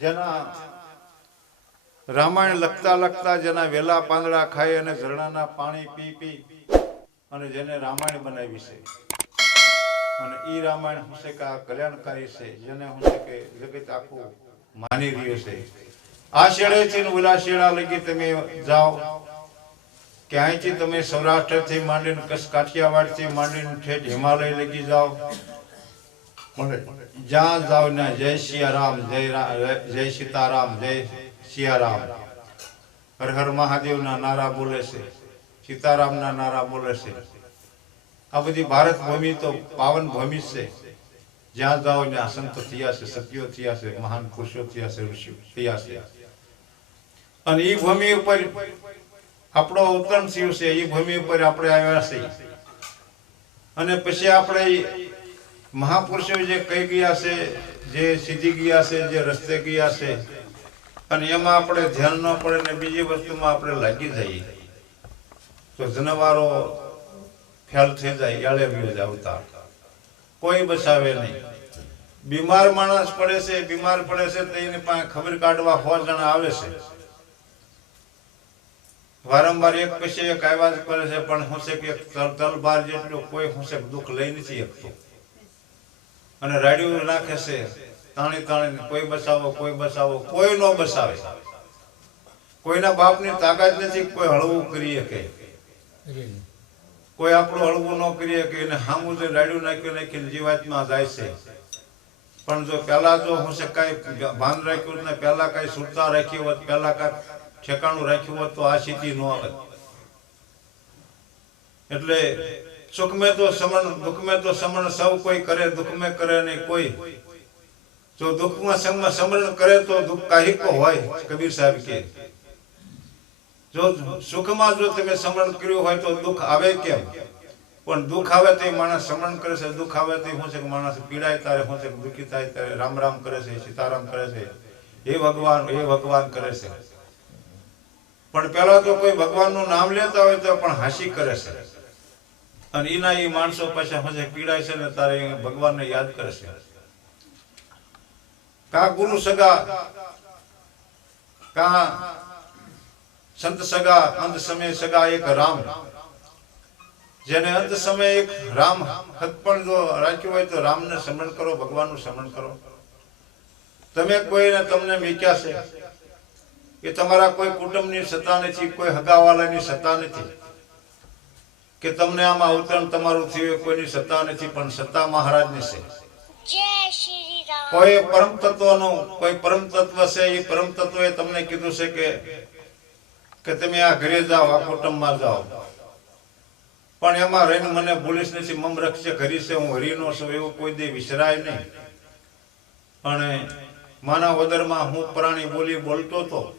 જેના રામાયણ લખતા લખતા જેના વેલા પાંદડા ખાઈ અને ઝરણાના પાણી પી પી અને જેને રામાયણ બનાવી છે. અને ઈ રામાયણ હું છે આ કલ્યાણકારી છે, જેને હું છે કે જગત આખું માની રહ્યું છે. આ શેડેથી ને ઓલા શેડા લગી તમે જાઓ. કે અહીંથી તમે સૌરાષ્ટ્રથી માંડીને કચ્છ કાઠિયાવાડથી માંડીને ઠેઠ હિમાલય લગી જાઓ. જ્યાં જાવ ને જય સિયારામ જય જય સીતારામ, જય સિયારામ હર હર મહાદેવના નારા બોલે છે, સીતારામના નારા બોલે છે. આ બધી ભારત ભૂમિ તો પાવન ભૂમિ છે. જ્યાં જાઓ ત્યાં સંતો થયા છે સત્યો થયા છે, મહાન પુરુષો થયા છે ઋષિ થયા છે. અને એ ભૂમિ ઉપર આપણો અવતરણ થયું છે એ ભૂમિ ઉપર આપણે આવ્યા છે અને પછી આપણે મહાપુરુષો જે કહી ગયા છે, જે સીધી ગયા છે, જે રસ્તે ગયા છે, અને એમાં આપણે ધ્યાન ન પડે ને બીજી વસ્તુમાં આપણે લાગી જઈએ. તો જનવારો ફેલ થઈ જાય યાળે વ્યૂઝ આવતા. કોઈ બસાવે નહીં. બીમાર માણસ પડે છે, બીમાર પડે છે, તો એની પાસે ખબર કાઢવા સો જણા આવે છે. વારંવાર એક પછી એક આવ્યા જ કરે છે, પણ હું છે કે તલ તલબાર જેટલું કોઈ હું છે દુઃખ લઈ નથી શકતું. અને રાડિયું નાખે છે. તાણી તાણી કોઈ બસાવો કોઈ બસાવો, કોઈ ન બસાવે. કોઈના બાપની તાકાત નથી કોઈ હળવું કરી શકે કોઈ આપણું હળવું ન કરી શકે એને હામું જે રાડ્યું નાખ્યું નાખીને જીવાતમાં જાય છે. પણ જો પહેલા જો હું છે કાંઈ ભાન રાખ્યું ને, પહેલા કાંઈ સુરતા રાખી હોત, પહેલા કાંઈ ઠેકાણું રાખ્યું હોત તો આ સ્થિતિ ન આવે. એટલે સુખ મેં તો સમણ દુઃખ મેં તો સમણ, સૌ કોઈ કરે દુઃખ મેં કરે નહીં કોઈ. જો દુઃખમાં સંગમાં સમરણ કરે તો દુઃખ કાહિક હોય, કબીર સાહેબ કે. જો સુખમાં જો તમે સમરણ કર્યું હોય તો દુઃખ આવે કેમ? પણ દુઃખ આવે તો માણસ સમરણ કરે છે, દુઃખ આવે તો શું છે કે માણસ પીડાય તારે શું છે દુઃખી થાય ત્યારે રામ રામ કરે છે, સીતારામ કરે છે. હે ભગવાન હે ભગવાન કરે છે. પણ પેલા તો કોઈ ભગવાનનું નામ લેતા હોય તો પણ હાસી કરે છે. અને એના એ માણસો પાછા છે પીડાય છે ને તારે ભગવાનને યાદ કરે છે કા ગુરુ સગા, કા સંત સગા અંત સમય સગા એક રામ. જેને અંત સમય એક રામ હક પણ જો રાખ્યું હોય તો રામને સ્મરણ કરો, ભગવાનનું સ્મરણ કરો. તમે કોઈને તમને મીક્યા છે? એ તમારા કોઈ કુટુંબની સત્તા નથી, કોઈ હગાવાલાની સત્તા નથી. કે તમને આમાં અવતરણ તમારું થયું કોઈની સત્તા નથી પણ સત્તા મહારાજની છે. કોઈ પરમ તત્વનું કોઈ પરમ તત્વ છે એ પરમ તત્વએ તમને કીધું છે કે કે તમે આ ઘરે જાઓ આ કુટુંબમાં જાઓ. પણ એમાં રહીને મને પોલીસ નથી મમ રક્ષે ઘરી છે હું હરીનો છું એવું કોઈ દે વિસરાય નહીં. અને માના વદરમાં હું પ્રાણી બોલી બોલતો હતો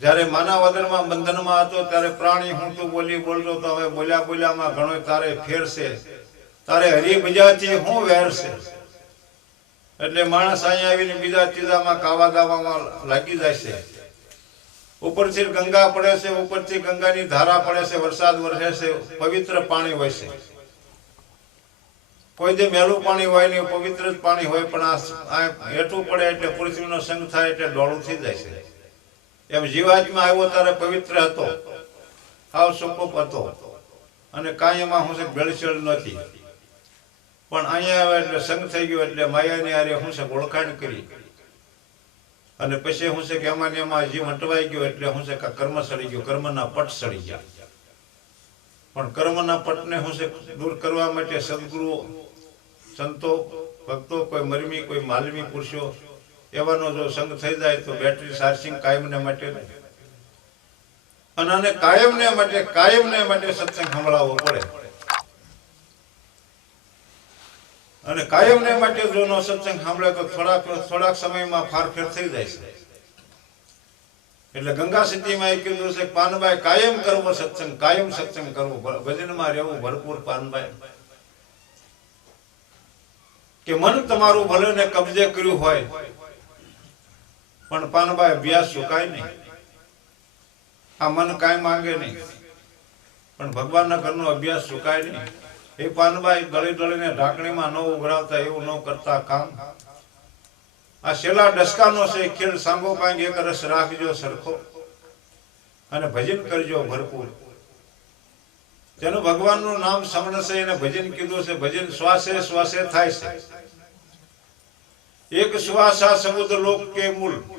જ્યારે માના વદરમાં બંધનમાં હતો, ત્યારે પ્રાણી હું તું બોલી બોલતો તો હવે બોલ્યા બોલ્યામાં ઘણો તારે ફેરશે. તારે હરી બીજાથી હું વેરશે? એટલે માણસ અહીંયા આવીને બીજા ત્રીજામાં કાવા દાવામાં લાગી જાય છે ઉપરથી ગંગા પડે છે, ઉપરથી ગંગાની ધારા પડે છે, વરસાદ વરસે છે, પવિત્ર પાણી હોય છે. કોઈ જે મેલું પાણી હોય નહીં, પવિત્ર પાણી હોય, પણ આ હેઠું પડે એટલે પૃથ્વીનો સંગ થાય એટલે ડોળું થઈ જાય છે. એમ જીવાજમાં આવ્યો ત્યારે પવિત્ર હતો. આવ સુકૂપ હતો. અને કાંઈ એમાં હું છે ભેળસેળ નથી. પણ અહીંયા આવે એટલે સંગ થઈ ગયો એટલે માયાની આરે હું છે ઓળખાણ કરી. અને પછી હું છે કે એમાં એમાં જીવ હટવાઈ ગયો એટલે હું છે કે કર્મ સડી ગયો. કર્મના પટ સડી ગયા. પણ કર્મના પટને હું છે દૂર કરવા માટે સદગુરુ, સંતો, ભક્તો, કોઈ મરમી, કોઈ માલમી પુરુષો એવાનો જો સંગ થઈ જાય તો બેટરી ચાર્જિંગ કાયમને માટે અને આને કાયમને માટે કાયમને માટે સત્સંગ સંભળાવવો પડે. અને કાયમને માટે જો નો સત્સંગ સાંભળે તો થોડાક થોડાક સમયમાં ફારફેર થઈ જાય છે. એટલે ગંગા સિદ્ધિમાં એ કીધું છે પાનભાઈ કાયમ કરવો સત્સંગ, કાયમ સત્સંગ કરવો. ભજનમાં રહેવું ભરપૂર પાનભાઈ કે મન તમારું ભલે ને કબજે કર્યું હોય પણ પાનભાઈ અભ્યાસ સુકાય નહીં. આ મન કાંઈ માંગે નહીં. પણ ભગવાનના ઘરનો અભ્યાસ સુકાય નહીં. એ પાનભાઈ ગળી ગળીને ઢાંકણીમાં ન ઉઘરાવતા એવું ન કરતા કામ. આ છેલ્લા ડસકાનો છે ખેલ સાંગો પાંગ એક રસ રાખજો સરખો. અને ભજન કરજો ભરપૂર. તેનું ભગવાનનું નામ સમણશે એને ભજન કીધું છે, ભજન શ્વાસે શ્વાસે થાય છે. એક શ્વાસ આ સમુદ્ર લોક કે મૂળ?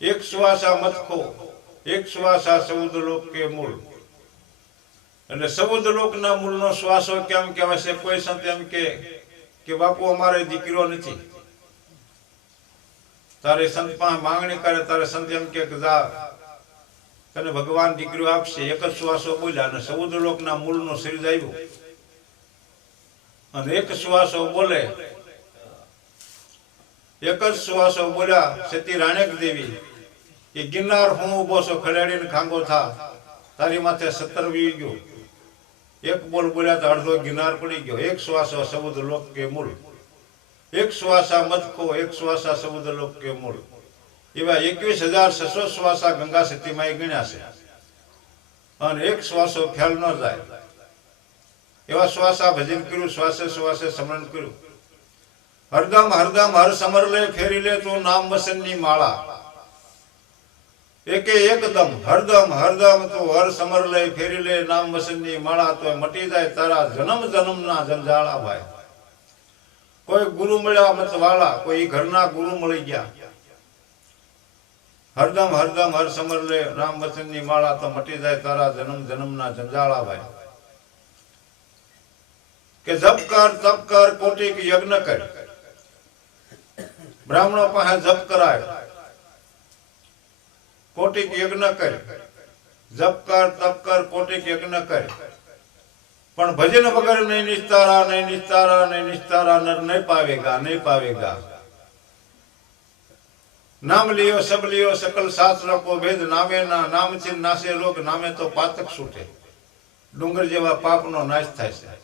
એક શ્વાસા મતખો એક શ્વાસા સમુદ્રલોક કે મૂળ. અને સમુદ્રલોકના મૂળનો શ્વાસો કેમ કહેવાય છે? કોઈ સંત એમ કે કે બાપુ, અમારે દીકરો નથી. તારે સંત પાસે માંગણી કરે, તારે સંત એમ કે જા, તને ભગવાન દીકરીઓ આપશે. એક જ શ્વાસો બોલ્યા અને સમુદ્રલોકના મૂળનો શરીર આવ્યું. અને એક શ્વાસો બોલે, એક જ શ્વાસો બોલ્યા, સતી રાણેક દેવી. એ ગિરનાર હું ઊભો છો ખડાડીને ખાંગો થા. તારી માથે સત્તર વી ગયો. એક બોલ બોલ્યા તો અડધો ગિરનાર પડી ગયો. એક શ્વાસ સમુદ્ર લોક કે મૂળ? એક શ્વાસા મથકો એક શ્વાસા સમુદ્ર લોક કે મૂળ? એવા એકવીસ હજાર છસો શ્વાસા ગંગા સતીમાં ગણ્યા છે. અને એક શ્વાસો ખ્યાલ ન જાય. એવા શ્વાસા ભજન કર્યું, શ્વાસે શ્વાસે સમરણ કર્યું. હરદમ હરદમ હર સમર લે, ફેરી લે, તું નામ વસનની માળા. એકે એકદમ હરદમ હરદમ તો હર સમર લે, ફેરી લે, નામ વસનની માળા તો મટી જાય તારા જન્મ જન્મના જંજાળા ભાઈ. કોઈ ગુરુ મળ્યા મત વાળા કોઈ ઘરના ગુરુ મળી ગયા. હરદમ હરદમ હર સમર લે રામ વચનની માળા તો મટી જાય તારા જન્મ જન્મના જંજાળા ભાઈ. કે જપ કર, તપ કર, કોટિક યજ્ઞ કર. બ્રાહ્મણો પાસે જપ કરાય. કોટિક યજ્ઞ કર. જપ કર તપ કર કોટિક યજ્ઞ કર. પણ ભજન વગર નહીં નિસ્તારા નહીં નિસ્તારા નહીં નિસ્તારા, નર નહીં પાવેગા નહીં પાવેગા. નામ લિયો, સબ લિયો, સકલ શાસ્ત્ર કો ભેદ નામે ના, નામ ચિન નાશે લોક, નામે તો પાતક છૂટે. ડુંગર જેવા પાપનો નાશ થાય છે.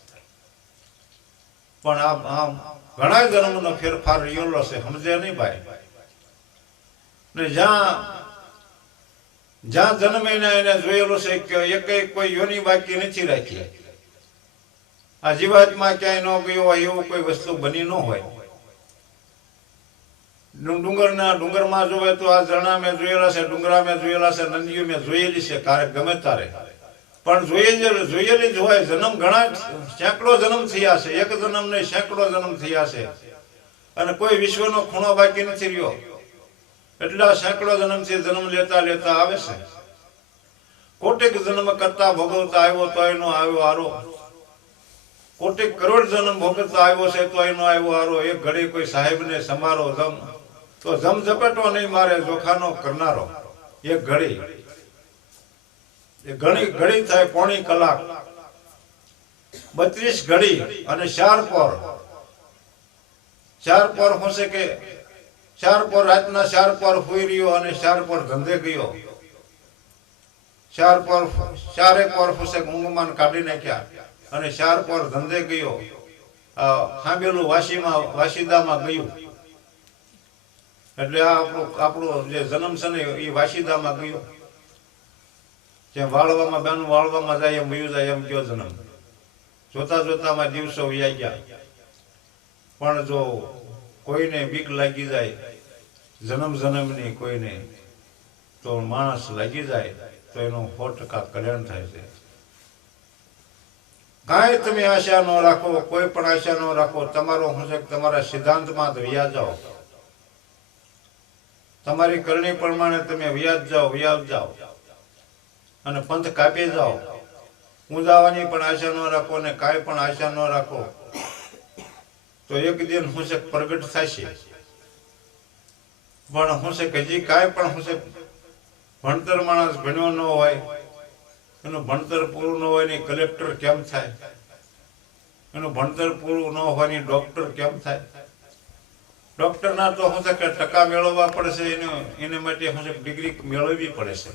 પણ આમ ઘણા ધર્મનો ફેરફાર યોલો છે, સમજે નહીં ભાઈ. ને જ્યાં જ્યાં જન્મીને એને જોયેલું છે કે એક કોઈ યોની બાકી નથી રાખી. આ જીવાતમાં ક્યાંય ન ગયો હોય એવું કોઈ વસ્તુ બની ન હોય. ડુંગરના, ડુંગરમાં જોવે તો આ ઝરણા મેં જોયેલા છે, ડુંગરા મેં જોયેલા છે, નદીઓ મેં જોયેલી છે, ક્યારેક ગમે તારે પણ જોયેલી જોયેલી જ હોય, જન્મ ઘણા સેંકડો જન્મ થયા છે, એક જન્મ નહીં, સેંકડો જન્મ થયા છે. અને કોઈ વિશ્વનો ખૂણો બાકી નથી રહ્યો. એટલા સેંકડો જન્મથી જન્મ લેતા લેતા આવે છે. કોટેક જન્મ કરતા ભોગવતા આવ્યો તો એનો આવ્યો હારો. કોટેક કરોડ જન્મ ભોગવતા આવ્યો છે તો એનો આવ્યો હારો. એક ઘડી કોઈ સાહેબને સમારો જમ. તો જમ ઝપેટો નહીં મારે જોખાનો કરનારો. એક ઘડી. એ ઘણી ઘડી થાય પોણી કલાક. બત્રીસ ઘડી અને ચાર પર. ચાર પર હશે કે ચાર પર રાતના ચાર પર હોઈ રહ્યો અને ચાર પર ધંધે ગયો. ચાર પર ચારે પર ફૂસે ઊંઘમાં કાઢી નાખ્યા અને ચાર પર ધંધે ગયો. સાંભેલું વાસીમાં, વાસીદામાં ગયું. એટલે આ આપણું જે જન્મ છે ને એ વાસીદામાં ગયો. જેમ વાળવામાં, બેનું વાળવામાં જાય એમ, વયું જાય એમ કયો જન્મ. જોતા જોતામાં દિવસો વ્યાઈ ગયા. પણ જો કોઈને બીક લાગી જાય જન્મ જન્મની કોઈને તો માણસ લાગી જાય તો એનું સો ટકા કલ્યાણ થાય છે. કાંઈ તમે આશા ન રાખો, કોઈ પણ આશા ન રાખો, તમારો હું છે તમારા સિદ્ધાંતમાં જ વ્યાજ જાઓ તમારી કરણી પ્રમાણે તમે વ્યાજ જાઓ વ્યાજ જાઓ. અને પંથ કાપી જાઓ. ઊંઝાવાની પણ આશા ન રાખો અને કાંઈ પણ આશા ન રાખો, તો એક દિન હું છે પ્રગટ થશે. પણ હું છે કે જે કાંઈ પણ હું છે ભણતર માણસ ભણ્યો ન હોય, એનું ભણતર પૂરું ન હોય ને કલેક્ટર કેમ થાય? એનું ભણતર પૂરું ન હોય ને ડૉક્ટર કેમ થાય? ડૉક્ટરના તો શું છે કે ટકા મેળવવા પડશે, એને એને માટે શું છે ડિગ્રી મેળવવી પડે છે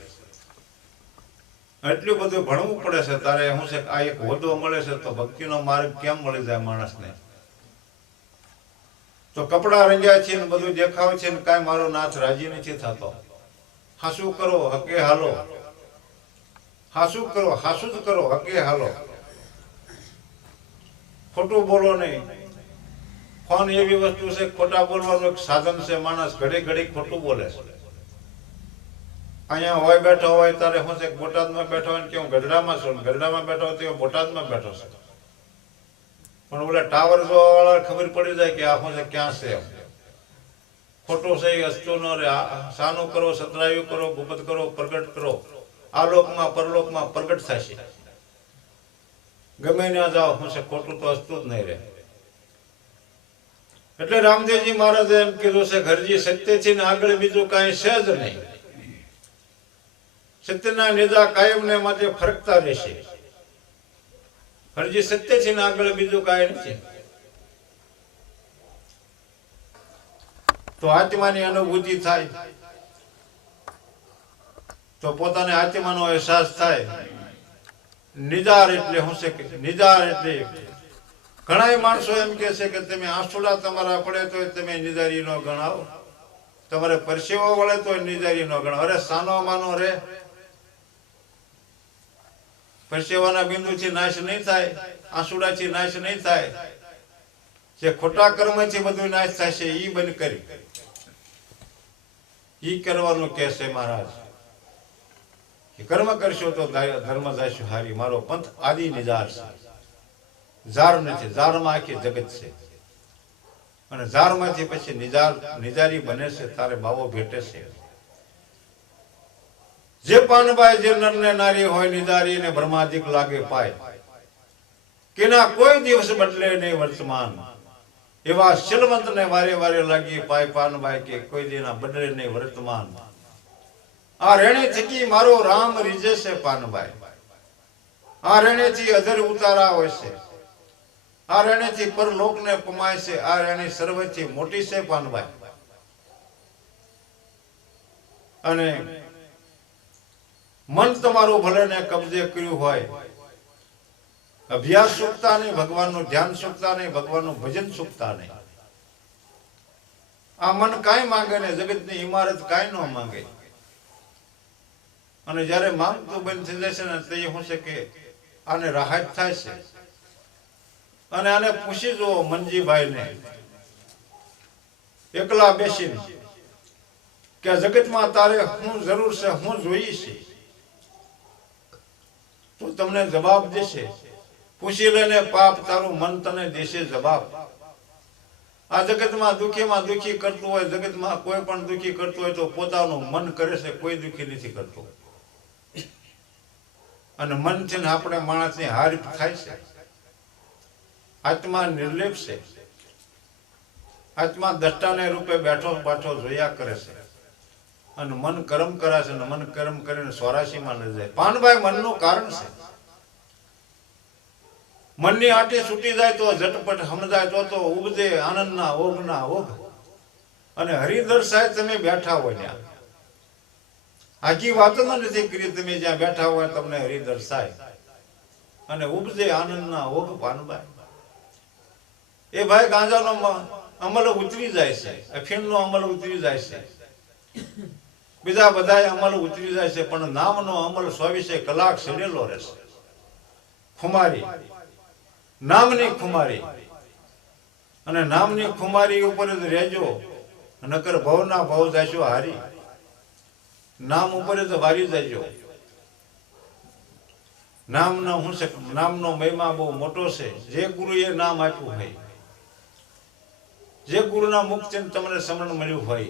એટલું બધું ભણવું પડે છે તારે શું છે આ એક હોદ્દો મળે છે, તો ભક્તિનો માર્ગ કેમ મળી જાય માણસને? તો કપડા રંગ્યા છે ને બધું દેખાવ છે ને કાંઈ મારો નાથ રાજી નથી થતો. હાસુ કરો? હકે હાલો. હાસુ કરો? હાસુ જ કરો? હકે હાલો. ખોટું બોલો નહીં. ફોન એવી વસ્તુ છે ખોટા બોલવાનું એક સાધન છે. માણસ ઘડી ઘડી ખોટું બોલે. અહીંયા હોય, બેઠો હોય, તારે હું છે બોટાદમાં બેઠો હોય કે હું ગઢડામાં છું ગઢડામાં બેઠો હોય તો બોટાદમાં બેઠો છે. પણ ઓલા ટાવર જોવા વાળા ખબર પડી જાય કે આ શું છે, ક્યાં છે એમ. ખોટો છે એ અસ્તુ નો રે સાનું કરો, સતરાયુ કરો ગુપત કરો, પ્રગટ કરો. આ લોકમાં, પરલોકમાં પ્રગટ થશે ગમે ત્યાં જાઓ, હું છે, ખોટું તો અસ્તુ જ નહીં રહે. એટલે રામદેવજી મહારાજે એમ કીધું છે, ઘરજી સત્યથી ને આગળ બીજું કાંઈ છે જ નહીં. સત્યના નેજા કાયમ ને માટે ફરકતા રહેશે. હરજી છે ને આગળ બીજું કાંઈ નથી. તો આત્માની અનુભૂતિ થાય. તો પોતાને આત્માનો અહેસાસ થાય. નિજાર એટલે શું છે કે નિજાર એટલે ઘણા માણસો એમ કે છે કે તમે આંસુડા તમારા પડે તો તમે નિજારી નો ગણાવો. તમારે પરસેવો વળે તો નિજારી નો ગણાવો. અરે સાનો માનો રે. પરસેવાના બિંદુથી નાશ નહીં થાય, આંસુડાથી નાશ નહીં થાય. જે ખોટા કર્મથી બધું નાશ થશે એ બંધ કરી. ઈ કરવાનું કહેશે મહારાજ. કર્મ કરશો તો ધર્મ જશો હારી. મારો પંથ આદિ નિજાર છે. ઝાર નથી ઝારમાં આખી જગત છે. અને ઝારમાંથી પછી નિજાર નિજારી બને છે, તારે બાવો ભેટે છે. જે પાનભાઈ જે નર ને નારી હોય નિજારી ને બ્રહ્માદિક લાગે પાય. કેના કોઈ દિવસ બદલે નહીં વર્તમાન. એવા શિલવંત ને વારે વારે લાગી પાય પાનભાઈ કે કોઈ દેના બદલે નહીં વર્તમાન. આ રેણી થકી મારો રામ રીજે છે પાનભાઈ આ રેણીથી અધર ઉતારા હોય છે. આ રેણી થી પરલોક ને પમાય છે. આ રેણી સર્વથી મોટી છે પાનભાઈ અને મન તમારું ભલે ને કબજે કર્યું હોય. અભ્યાસ સુખતા નહીં, ભગવાનનું ધ્યાન સુખતા નહીં, ભગવાનનું ભજન સુખતા નહીં. આ મન કાંઈ માંગે ને જગતની ઇમારત કાંઈ ન માંગે. અને જ્યારે માંગતું બંધ થઈ જશે ને તે શું છે કે આને રાહત થાય છે. અને આને પૂછી જુઓ મનજીભાઈને. એકલા બેસીને કે જગતમાં તારે હું જરૂર છે હું જોઈ છે? તો તમને જવાબ દેશે. ખુશી લઈને પાપ તારું મન તને દેશે જવાબ. આ જગતમાં દુઃખીમાં દુખી કરતું હોય, જગતમાં કોઈ પણ દુખી કરતું હોય તો પોતાનું મન કરે છે, કોઈ દુખી નથી કરતું. અને મનથી ને આપણે માણસની હાર થાય છે. આત્મા નિર્લેપ છે. આત્મા દ્રષ્ટાને રૂપે બેઠો પાઠો જોયા કરે છે. અને મન કર્મ કરે છે અને મન કર્મ કરીને સ્વરાશીમાં ન જાય. પાનભાઈ મનનું કારણ છે. મનની આટી છૂટી જાય તો ઝટપટ સમજાય, તો તો ઉપજે આનંદના ઓગના ઓગ અને હરિદર સાહેબ તમે બેઠા હોય ત્યાં. આખી વાતો નથી કરી તમે જ્યાં બેઠા હોય તમને હરિદર સાહેબ. અને ઉપજે આનંદના ઓગ પાનભાઈ. એ ભાઈ ગાંજાનો અમલ ઉતરી જાય છે. અફીણનો અમલ ઉતરી જાય છે. બીજા બધા અમલ ઉતરી જાય છે, પણ નામનો અમલ ચોવીસે કલાક સડેલો રહેશે. ખુમારી. નામની ખુમારી. અને નામની ખુમારી ઉપર જ રહેજો, નકર ભવના ભવ જાશો હારી. નામ ઉપર જ વારી જજો. નામનો હું છે, નામનો મહિમા બહુ મોટો છે. જે ગુરુએ નામ આપ્યું હોય, જે ગુરુના મુખ તમને સમરણ મળ્યું હોય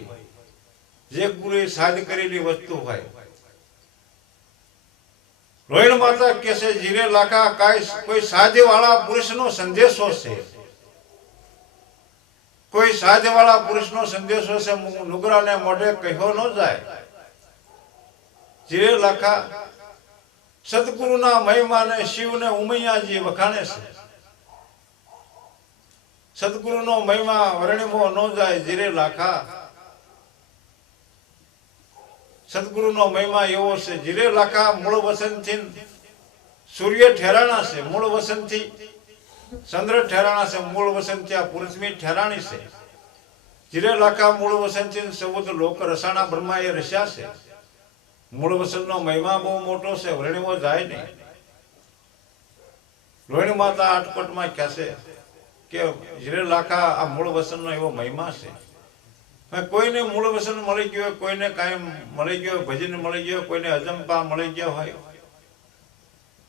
જે ગુરુએ સાધ કરેલી વસ્તુ હોય. રોહિણ માતા કે છે જીરે લાખા કાય કોઈ સાધ્ય વાળા પુરુષનો સંદેશો છે? કોઈ સાધ્ય વાળા પુરુષનો સંદેશો છે? નુગરાને મોઢે કહ્યો ન જાય. જીરે લાખા, સદગુરુના મહિમાને શિવને ઉમૈયાજી વખાણે છે. સદગુરુનો મહિમા વર્ણિમો ન જાય જીરે લાખા સદગુરુનો મહિમા એવો છે, જીરે લાખા મૂળ વસનથી સૂર્ય ઠેરાણા છે, મૂળ વસનથી ચંદ્ર ઠેરાણા છે, મૂળ વસનથી આ પૃથ્વી ઠેરાણી છે. જીરે લાખા મૂળ વસનથી સૌદ લોક રસાણા બ્રહ્મા એ રસ્યા છે. મૂળ વસનનો મહિમા બહુ મોટો છે, વર્ણિમો જાય નહીં. રોહિણી માતા આટપટમાં કહે છે કે જીરે લાખા આ મૂળ વસનનો એવો મહિમા છે. કોઈને મૂળ વસન મળી ગયો હોય, કોઈને કાંઈ મળી ગયો હોય, ભજન મળી ગયો કોઈને અજંપા મળી ગયો હોય,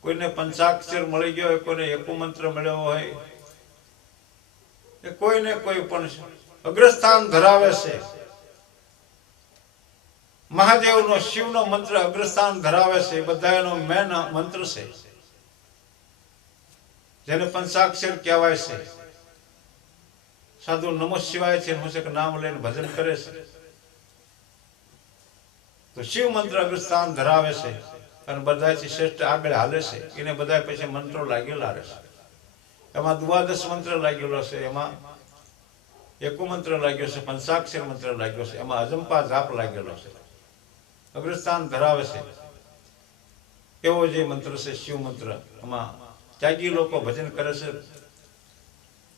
કોઈને પંચાક્ષર મળી ગયો હોય, કોઈને એકુમંત્ર મળ્યો હોય કોઈને કોઈ પણ અગ્રસ્થાન ધરાવે છે. મહાદેવનો શિવનો મંત્ર અગ્રસ્થાન ધરાવે છે બધા એનો મેન મંત્ર છે. જેને પંચાક્ષર કહેવાય છે. સાધુ નમો શિવાય છે હું છે નામ લઈને ભજન કરે છે. તો શિવ મંત્ર અગ્રસ્થાન ધરાવે છે અને બધાથી શ્રેષ્ઠ આગળ હાલે છે. એને બધા પછી મંત્રો લાગેલા રહેશે એમાં દ્વાદશ મંત્ર લાગેલો છે, એમાં એકુ મંત્ર લાગ્યો છે, પંચાક્ષર મંત્ર લાગ્યો છે, એમાં અજંપા જાપ લાગેલો છે. અગ્રસ્થાન ધરાવે છે. એવો જે મંત્ર છે, શિવ મંત્ર, એમાં ત્યાગી લોકો ભજન કરે છે.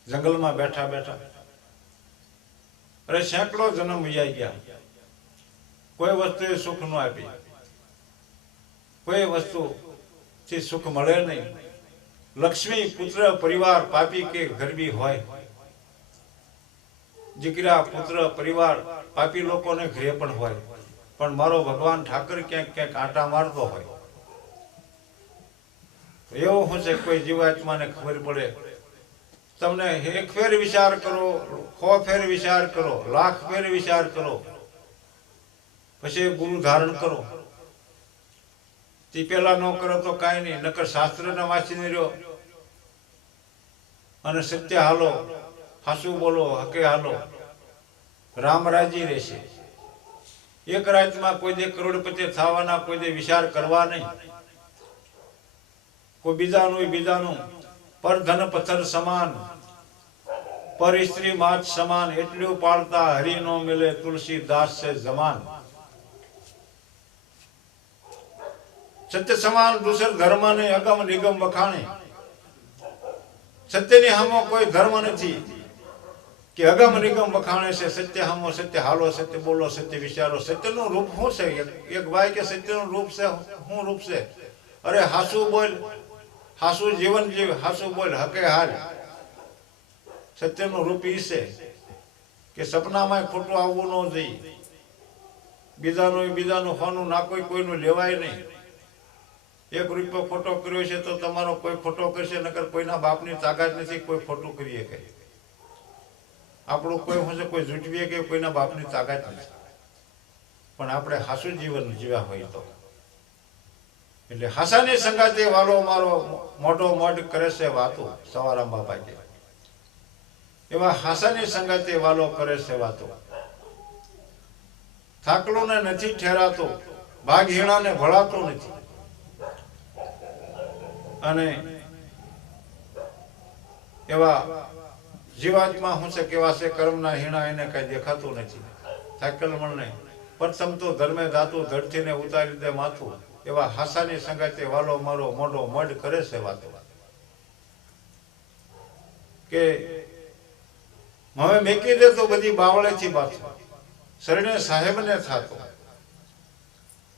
જંગલમાં બેઠા બેઠા અરે સેંકડો જન્મ વૈયા ગયા. કોઈ વસ્તુ સુખ ન આપી. કોઈ વસ્તુ થી સુખ મળે નહીં. લક્ષ્મી, પુત્ર, પરિવાર, પાપી કે ગરબી હોય. દીકરા, પુત્ર, પરિવાર, પાપી લોકોને ઘરે પણ હોય. પણ મારો ભગવાન ઠાકર ક્યાંક ક્યાંક આંટા મારતો હોય. એવું હું છે કોઈ જીવાત્માને ખબર પડે. તમને એક ફેર વિચાર કરો, સો ફેર વિચાર કરો, લાખ ફેર વિચાર કરો. પછી ગુરુ ધારણ કરો. તે પેલા ન કરો તો કાંઈ નહીં, નકર શાસ્ત્રને વાંચીને રહ્યો. અને સત્ય હાલો, હાસુ બોલો, હકે હાલો. રામ રાજી રહેશે. એક રાતમાં કોઈ દે કરોડપતિ થવાના, કોઈ દે વિચાર કરવા નહીં. કોઈ બીજાનું બીજાનું. પર ધન પથ્થર સમાન, પર સ્ત્રી માત સમાન, એટલું પાડતા હરી નો મિલે તુલસીદાસ છે જમાન. સત્ય સમાન દુસર ધર્મ ને અગમ નિગમ વખાણે. સત્યની હામો કોઈ ધર્મ નથી કે અગમ નિગમ વખાણે છે, સત્ય હામો સત્ય હાલો, સત્ય બોલો, સત્ય વિચારો. સત્યનું રૂપ શું છે? એક- ભાઈ કે સત્યનું રૂપ છે? શું રૂપ છે? અરે હાસુ બોલ હાસુ જીવન જીવ, હાસુ બોલ, હકે હાલ. સત્યનું રૂપ ઈ છે કે સપનામાં ખોટું આવવું ન જોઈએ. બીજાનું બીજાનું હોનું ના કોઈ કોઈનું લેવાય નહીં. એક રૂપિયો ખોટો કર્યો છે તો તમારો કોઈ ખોટો કરશે, નકર કોઈના બાપની તાકાત નથી કોઈ ખોટું કરીએ કે. આપણું કોઈ હશે કોઈ જૂટવીએ કે કોઈના બાપની તાકાત નથી. પણ આપણે હાસુ જીવન જીવ્યા હોય તો. એટલે હસાની સંગાતે વાલો મારો મોટો મોઢ કરે છે વાતો, સવારામ બાપા કે એવા હાસાની સંગાતે વાલો કરે છે વાતો. થાકલોને નથી ઠેરાતો ભાગહીણાને ભળાતો નથી. અને એવા જીવાત્મા હું છે કેવા છે, કર્મના હીણા એને કઈ દેખાતું નથી. થાકેલ મણને, પ્રથમ તો ધર્મે ધાતુ ધરતીને ઉતારી દે માથું. એવા હાસાની સંગાતે વાલો મારો મોઢો મઢ કરે છે વાતો. કે હવે મેકી દે તો બધી બાવળેથી પાછું શરણે સાહેબને થાતો.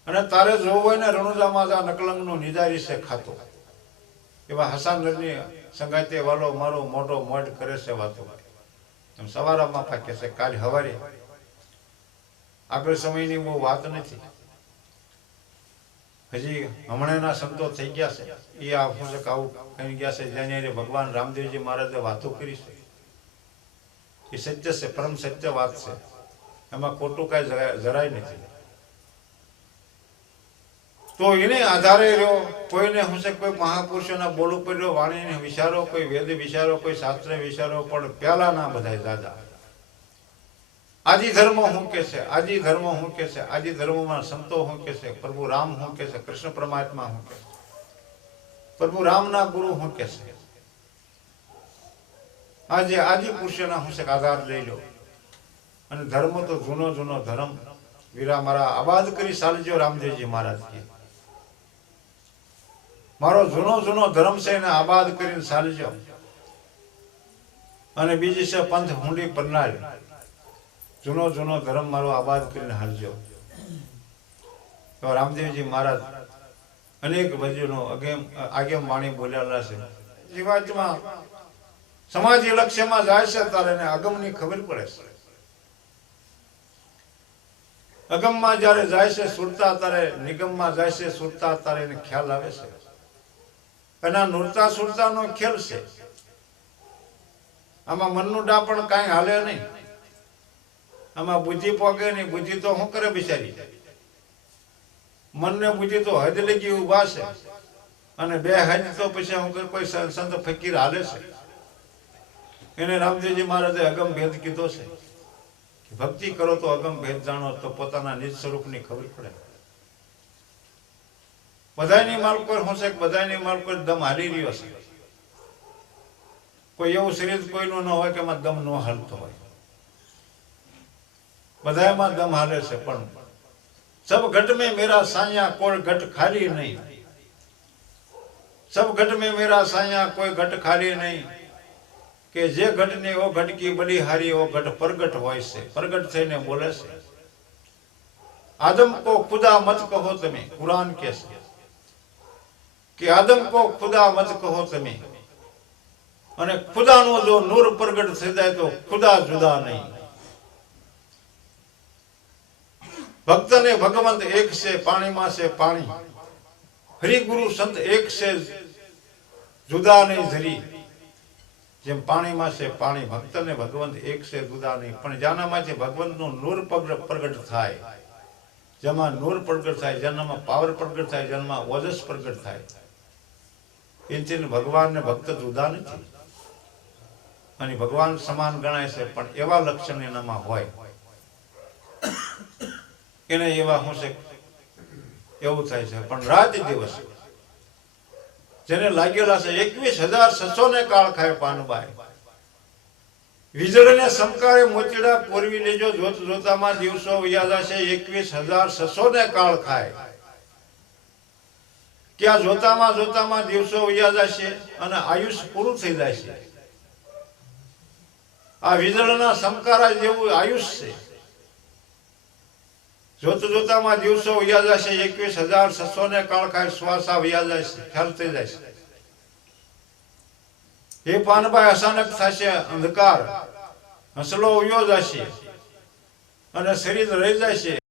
અને તારે જોવું હોય ને રણુજામાં જા નકલંગનું નિજારી છે ખાતો. એવા હસાન નરની સંગાતે વાલો મારો મોટો મઢ કરે છે વાતો. એમ સવારમાં પાકે છે, કાલ હવારે. આગળ સમયની બહુ વાત નથી. હજી હમણાંના સંતો થઈ ગયા છે. એ આ છે આવું કહી ગયા છે જેને ભગવાન રામદેવજી મહારાજે વાતો કરી છે. એ સત્ય છે, પરમ સત્ય વાત છે. એમાં ખોટું કાંઈ જરાય- નથી. તો એને આધારે રહ્યો, કોઈને હું છે, કોઈ મહાપુરુષોના બોલ ઉપર રહ્યો વાણીને વિચારો, કોઈ વેદ વિચારો, કોઈ શાસ્ત્ર વિચારો, પણ પહેલાના બધાય દાદા. આદિ ધર્મ શું કે છે? આદિ ધર્મ શું કે છે? આદિ ધર્મમાં સંતો શું કે છે? પ્રભુ રામ શું કે છે? કૃષ્ણ પરમાત્મા શું કે છે? પ્રભુ રામના ગુરુ શું કે છે? આજે આદિ પુરુષના હું છે આધાર લઈ લો. અને ધર્મ તો જૂનો જૂનો ધર્મ. વીરા મારા આબાદ કરી સાલજો રામદેવજી મહારાજ મારો જૂનો જૂનો ધર્મ છે એને આબાદ કરીને સાલજો. અને બીજી છે પંથ હુંડી પરનાર જૂનો જૂનો ધર્મ મારો આબાદ કરીને હાલજો. રામદેવજી મહારાજ અનેક ભજનો આગેમ વાણી બોલેલા છે. જીવાતમાં સમાજ લક્ષ્યમાં જાય છે ત્યારે એને અગમની ખબર પડે છે. અગમમાં જ્યારે જાય છે સુરતા ત્યારે નિગમમાં જાય છે સુરતા ત્યારે એને ખ્યાલ આવે છે. એના નુરતા સુરતાનો ખેલ છે. આમાં મનનું ડાપણ કાંઈ હાલે નહીં. આમાં બુદ્ધિ પોગે નહીં, બુદ્ધિ તો શું કરે બિચારી? મનને બુદ્ધિ તો હદ લગી ઊભા છે. અને બે હજ તો પછી હું કોઈ સંત ફકીર હાલે છે. એને રામદેવજી મહારાજે અગમ ભેદ કીધો છે. ભક્તિ કરો તો અગમ ભેદ જાણો, તો પોતાના નિજ સ્વરૂપની ખબર પડે. બધાની માલ પર હું છે? બધાની માલ પર દમ હાલી રહ્યો છે. કોઈ એવું શરીર કોઈનું ન હોય કે એમાં દમ ન હાલતો હોય. બધામાં ગમ હારે છે, પણ સબ ઘટ મેં મેરા સાયા કોઈ ઘટ ખાલી નહીં. સબ ઘટ મેં મેરા સાયા કોઈ ઘટ ખાલી નહીં. કે જે ઘટની ઓ ઘટકી બલિહારી ઓ ઘટ પ્રગટ હોય છે. પ્રગટ થઈને બોલે છે. આદમ કો ખુદા મત કહો તમે, કુરાન કે છે. કે આદમ કો ખુદા મત કહો તમે. અને ખુદાનો જો નૂર પ્રગટ થઈ જાય તો ખુદા જુદા નહીં. ભક્ત ને ભગવંત એક છે, પાણીમાં છે પાણી. હરિગુરુ સંત એક છે જુદા નહીં જરી. જેમ પાણીમાં છે પાણી ભક્ત ને ભગવંત એક છે જુદા નહીં પણ જેનામાંથી ભગવંતનું નૂર પ્રગટ પ્રગટ થાય. જેમાં નૂર પ્રગટ થાય, જેનામાં પાવર પ્રગટ થાય, જેનામાં ઓજસ પ્રગટ થાય. એથી ભગવાન ને ભક્ત જુદા નથી. અને ભગવાન સમાન ગણાય છે, પણ એવા લક્ષણ એનામાં હોય. એને એવા છે? એવું થાય છે. પણ રાત દિવસ જેને લાગેલા છે, એકવીસ હજાર છસો ને કાળ ખાય પાનબાઈ. વીજળીને સમકારે મોતીડા પોરવી લેજો, જોત જોતામાં દિવસો વ્યાજા છે, એકવીસ હજાર છસો ને કાળ ખાય. ક્યાં જોતામાં જોતામાં દિવસો વ્યાજા છે અને આયુષ પૂરું થઈ જાય છે. આ વીજળીના સમકારા જેવું આયુષ છે. જોત જોતામાં દિવસો વયા જશે એકવીસ હજાર છસો ને કાળ ખાય શ્વાસા વ્યા છે થઈ જાય છે. હે પાનભાઈ, અચાનક થશે અંધકાર, હસલો ઉયો જશે અને શરીર રહી છે.